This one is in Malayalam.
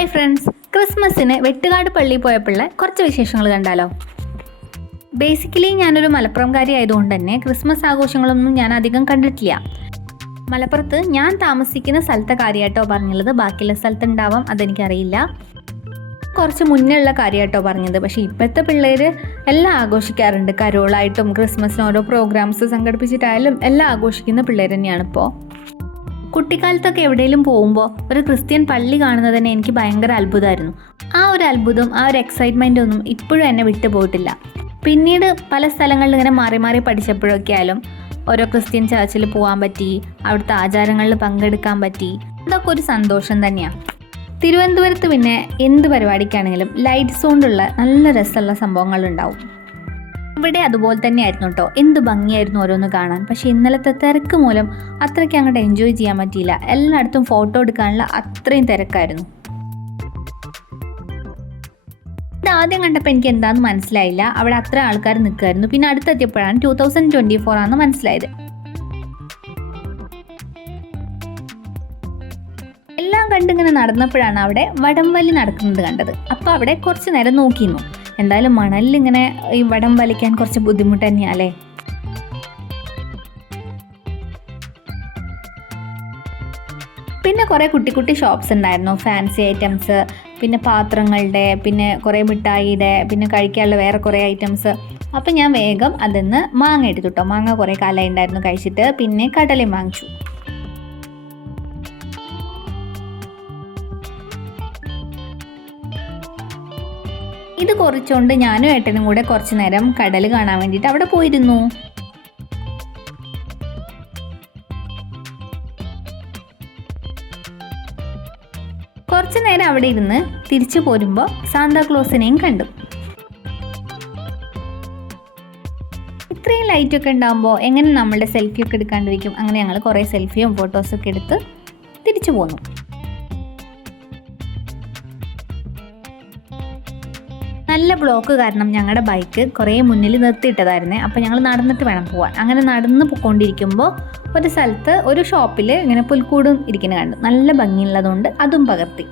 ഹായ് ഫ്രണ്ട്സ്, ക്രിസ്മസിന് വെട്ടുകാട് പള്ളിയിൽ പോയപ്പോഴുള്ള കുറച്ച് വിശേഷങ്ങൾ കണ്ടാലോ. ബേസിക്കലി ഞാനൊരു മലപ്പുറംകാരി ആയതുകൊണ്ട് തന്നെ ക്രിസ്മസ് ആഘോഷങ്ങളൊന്നും ഞാൻ അധികം കണ്ടിട്ടില്ല. മലപ്പുറത്ത് ഞാൻ താമസിക്കുന്ന സ്ഥലത്തെ കാര്യമായിട്ടോ പറഞ്ഞുള്ളത്, ബാക്കിയുള്ള സ്ഥലത്തുണ്ടാവാം, അതെനിക്കറിയില്ല. കുറച്ച് മുന്നേ ഉള്ള കാര്യമായിട്ടോ പറഞ്ഞത്. പക്ഷേ ഇപ്പോഴത്തെ പിള്ളേർ എല്ലാം ആഘോഷിക്കാറുണ്ട്. കരോളായിട്ടും ക്രിസ്മസിന് ഓരോ പ്രോഗ്രാംസ് സംഘടിപ്പിച്ചിട്ടായാലും എല്ലാം ആഘോഷിക്കുന്ന പിള്ളേർ തന്നെയാണിപ്പോൾ. കുട്ടിക്കാലത്തൊക്കെ എവിടെയെങ്കിലും പോകുമ്പോൾ ഒരു ക്രിസ്ത്യൻ പള്ളി കാണുന്നത് തന്നെ എനിക്ക് ഭയങ്കര അത്ഭുതമായിരുന്നു. ആ ഒരു അത്ഭുതം, ആ ഒരു എക്സൈറ്റ്മെൻ്റ് ഒന്നും ഇപ്പോഴും എന്നെ വിട്ടുപോയിട്ടില്ല. പിന്നീട് പല സ്ഥലങ്ങളിൽ ഇങ്ങനെ മാറി മാറി പഠിച്ചപ്പോഴൊക്കെ ആയാലും ഓരോ ക്രിസ്ത്യൻ ചർച്ചിൽ പോകാൻ പറ്റി, അവിടുത്തെ ആചാരങ്ങളിൽ പങ്കെടുക്കാൻ പറ്റി, അതൊക്കെ ഒരു സന്തോഷം തന്നെയാണ്. തിരുവനന്തപുരത്ത് പിന്നെ എന്ത് പരിപാടിക്കാണെങ്കിലും ലൈറ്റ്സ് കൊണ്ടുള്ള നല്ല രസമുള്ള സംഭവങ്ങളുണ്ടാവും. ഇവിടെ അതുപോലെ തന്നെയായിരുന്നു കേട്ടോ. എന്ത് ഭംഗിയായിരുന്നു ഓരോന്ന് കാണാൻ. പക്ഷേ ഇന്നലത്തെ തിരക്ക് മൂലം അത്രയ്ക്ക് അങ്ങോട്ട് എൻജോയ് ചെയ്യാൻ പറ്റിയില്ല. എല്ലായിടത്തും ഫോട്ടോ എടുക്കാനുള്ള അത്രയും തിരക്കായിരുന്നു. ഇത് ആദ്യം കണ്ടപ്പോൾ എനിക്ക് എന്താണെന്ന് മനസ്സിലായില്ല. അവിടെ അത്ര ആൾക്കാർ നിൽക്കുമായിരുന്നു. പിന്നെ അടുത്തെത്തിയപ്പോഴാണ് 2024 ആണെന്ന് മനസ്സിലായത്. എല്ലാം കണ്ടിങ്ങനെ നടന്നപ്പോഴാണ് അവിടെ വടംവലി നടക്കുന്നത് കണ്ടത്. അപ്പോൾ അവിടെ കുറച്ച് നേരം നോക്കിയിരുന്നു. എന്തായാലും മണലിലിങ്ങനെ ഈ വടം വലിക്കാൻ കുറച്ച് ബുദ്ധിമുട്ട് തന്നെയാണ് അല്ലേ. പിന്നെ കുറേ കുട്ടി കുട്ടി ഷോപ്സ് ഉണ്ടായിരുന്നു, ഫാൻസി ഐറ്റംസ്, പിന്നെ പാത്രങ്ങളുടെ, പിന്നെ കുറേ മിഠായിയുടെ, പിന്നെ കഴിക്കാനുള്ള വേറെ കുറേ ഐറ്റംസ്. അപ്പം ഞാൻ വേഗം അതിന്ന് മാങ്ങ എടുത്തു കേട്ടോ. മാങ്ങ കുറേ കാലമായി ഉണ്ടായിരുന്നു കഴിച്ചിട്ട്. പിന്നെ കടലയും വാങ്ങിച്ചു. ഇത് കുറച്ചുകൊണ്ട് ഞാനും ഏട്ടനും കൂടെ കുറച്ച് നേരം കടൽ കാണാൻ വേണ്ടിയിട്ട് അവിടെ പോയിരുന്നു. കുറച്ച് നേരം അവിടെ ഇരുന്ന് തിരിച്ചു പോരുമ്പോൾ സാന്താക്ലോസിനെയും കണ്ടു. ഇത്രയും ലൈറ്റൊക്കെ ഉണ്ടാകുമ്പോൾ എങ്ങനെ നമ്മളുടെ സെൽഫിയൊക്കെ എടുക്കാണ്ടിരിക്കും. അങ്ങനെ ഞങ്ങൾ കുറേ സെൽഫിയും ഫോട്ടോസൊക്കെ എടുത്ത് തിരിച്ചു പോന്നു. നല്ല ബ്ലോക്ക് കാരണം ഞങ്ങളുടെ ബൈക്ക് കുറേ മുന്നിൽ നിർത്തിയിട്ടതായിരുന്നേ. അപ്പോൾ ഞങ്ങൾ നടന്നിട്ട് വേണം പോകാൻ. അങ്ങനെ നടന്ന് പോയിക്കൊണ്ടിരിക്കുമ്പോൾ ഒരു സ്ഥലത്ത് ഒരു ഷോപ്പിൽ ഇങ്ങനെ പുൽക്കൂടും ഇരിക്കുന്നത് കണ്ടു. നല്ല ഭംഗിയുള്ളതുകൊണ്ട് അതും പകർത്തി.